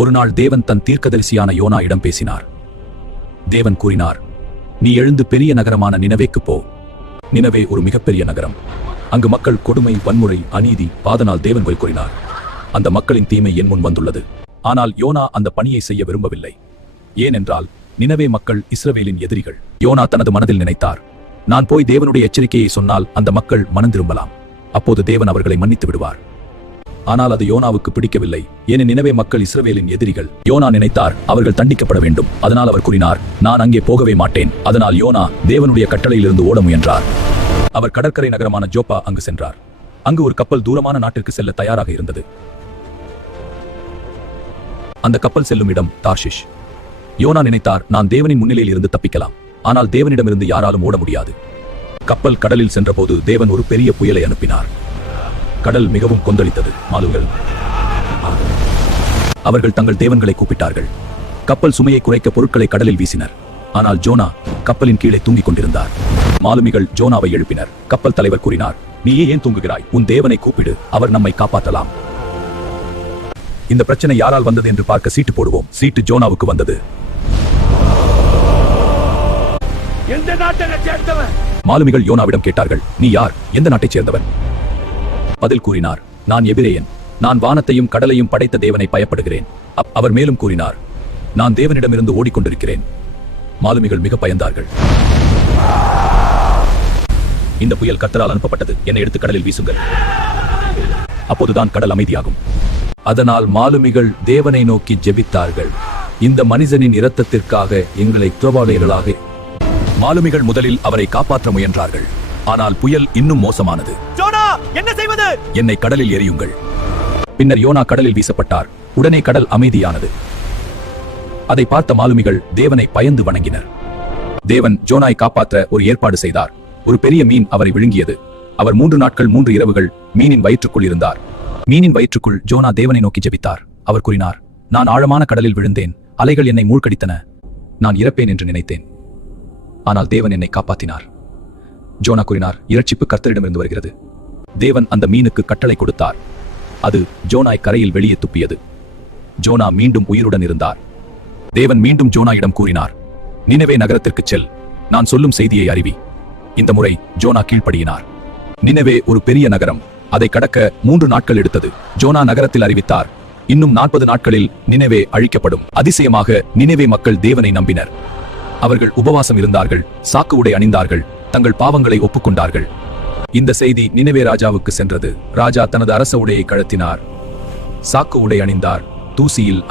ஒரு நாள் தேவன் தன் தீர்க்கதரிசியான யோனாவிடம் பேசினார். தேவன் கூறினார், நீ எழுந்து பெரிய நகரமான நினவேக்கு போ. நினவே ஒரு மிகப்பெரிய நகரம். அங்கு மக்கள் கொடுமை, வன்முறை, அநீதி, பாதனால் தேவன் போய் கூறினார். அந்த மக்களின் தீமை என் முன் வந்துள்ளது. ஆனால் யோனா அந்த பணியை செய்ய விரும்பவில்லை. ஏனென்றால் நினவே மக்கள் இஸ்ரவேலின் எதிரிகள். யோனா தனது மனதில் நினைத்தார், நான் போய் தேவனுடைய எச்சரிக்கையை சொன்னால் அந்த மக்கள் மனம் திரும்பலாம். அப்போது தேவன் அவர்களை மன்னித்து விடுவார். ஆனால் அது யோனாவுக்கு பிடிக்கவில்லை. ஏனெனில் நினவே மக்கள் இஸ்ரவேலின் எதிரிகள். யோனா நினைத்தார், அவர்கள் தண்டிக்கப்பட வேண்டும். அதனால் அவர் கூறினார், நான் அங்கே போகவே மாட்டேன். அதனால் யோனா தேவனுடைய கட்டளையிலிருந்து ஓட முயன்றார். அவர் கடற்கரை நகரமான ஜோப்பா அங்கு சென்றார். அங்கு ஒரு கப்பல் தூரமான நாட்டிற்கு செல்ல தயாராக இருந்தது. அந்த கப்பல் செல்லும் இடம் தார்ஷிஷ். யோனா நினைத்தார், நான் தேவனின் முன்னிலையில் இருந்து தப்பிக்கலாம். ஆனால் தேவனிடமிருந்து யாராலும் ஓட முடியாது. கப்பல் கடலில் சென்றபோது தேவன் ஒரு பெரிய புயலை அனுப்பினார். கடல் மிகவும் கொந்தளித்தது. மாலுமிகள் அவர்கள் தங்கள் தேவன்களை கூப்பிட்டார்கள். கப்பல் சுமையை குறைக்க பொருட்களை கடலில் வீசினர். ஆனால் ஜோனா கப்பலின் கீழே தூங்கிக் கொண்டிருந்தார். மாலுமிகள் ஜோனாவை எழுப்பினர். கப்பல் தலைவர் கூறினார், நீ ஏன் தூங்குகிறாய்? உன் தேவனை கூப்பிடு, அவர் நம்மை காப்பாற்றலாம். இந்த பிரச்சனை யாரால் வந்தது என்று பார்க்க சீட்டு போடுவோம். சீட்டு ஜோனாவுக்கு வந்தது. மாலுமிகள் யோனாவிடம் கேட்டார்கள், நீ யார்? எந்த நாட்டைச் சேர்ந்தவன்? பதில் கூறினார், நான் எபிரேயன். நான் வானத்தையும் கடலையும் படைத்த தேவனை பயப்படுகிறேன். அவர் மேலும் கூறினார், நான் தேவனிடமிருந்து ஓடிக்கொண்டிருக்கிறேன். மாலுமிகள் மிக பயந்தார்கள். இந்த புயல் கர்த்தரால் அனுப்பப்பட்டது. என்னை எடுத்து கடலில் வீசுங்கள். அப்போதுதான் கடல் அமைதியாகும். அதனால் மாலுமிகள் தேவனை நோக்கி ஜெபித்தார்கள், இந்த மனிதனின் இரத்தத்திற்காக எங்களை குற்றவாளிகளாக. மாலுமிகள் முதலில் அவரை காப்பாற்ற முயன்றார்கள். ஆனால் புயல் இன்னும் மோசமானது. ஜோனா, என்ன செய்வது? என்னை கடலில் எறியுங்கள். பின்னர் யோனா கடலில் வீசப்பட்டார். உடனே கடல் அமைதியானது. அதை பார்த்த மாலுமிகள் தேவனை பயந்து வணங்கினர். தேவன் ஜோனாயை காப்பாற்ற ஒரு ஏற்பாடு செய்தார். ஒரு பெரிய மீன் அவரை விழுங்கியது. அவர் 3 நாட்கள் 3 இரவுகள் மீனின் வயிற்றுக்குள் இருந்தார். மீனின் வயிற்றுக்குள் ஜோனா தேவனை நோக்கி ஜெபித்தார். அவர் கூறினார், நான் ஆழமான கடலில் விழுந்தேன். அலைகள் என்னை மூழ்கடித்தன. நான் இறப்பேன் என்று நினைத்தேன். ஆனால் தேவன் என்னை காப்பாற்றினார். ஜோனா கூறினார், இரட்சிப்பு கர்த்தரிடமிருந்து வருகிறது. தேவன் அந்த மீனுக்கு கட்டளை கொடுத்தார். அது ஜோனாய் கரையில் வெளியே துப்பியது. ஜோனா மீண்டும் உயிருடன் இருந்தார். தேவன் மீண்டும் ஜோனாயிடம் கூறினார், நினவே நகரத்திற்கு செல். நான் சொல்லும் செய்தியை அறிவி. இந்த முறை ஜோனா கீழ்ப்படியினார். நினவே ஒரு பெரிய நகரம். அதை கடக்க 3 நாட்கள் எடுத்தது. ஜோனா நகரத்தில் அறிவித்தார், இன்னும் 40 நாட்களில் நினவே அழிக்கப்படும். அதிசயமாக நினவே மக்கள் தேவனை நம்பினர். அவர்கள் உபவாசம் இருந்தார்கள், சாக்கு உடை அணிந்தார்கள், தங்கள் பாவங்களை ஒப்புக்கொண்டார்கள். இந்த செய்தி நினவே ராஜாவுக்கு சென்றது. ராஜா தனது அரச உடையை கழற்றினார், சாக்கு உடை அணிந்தார், தூசியில்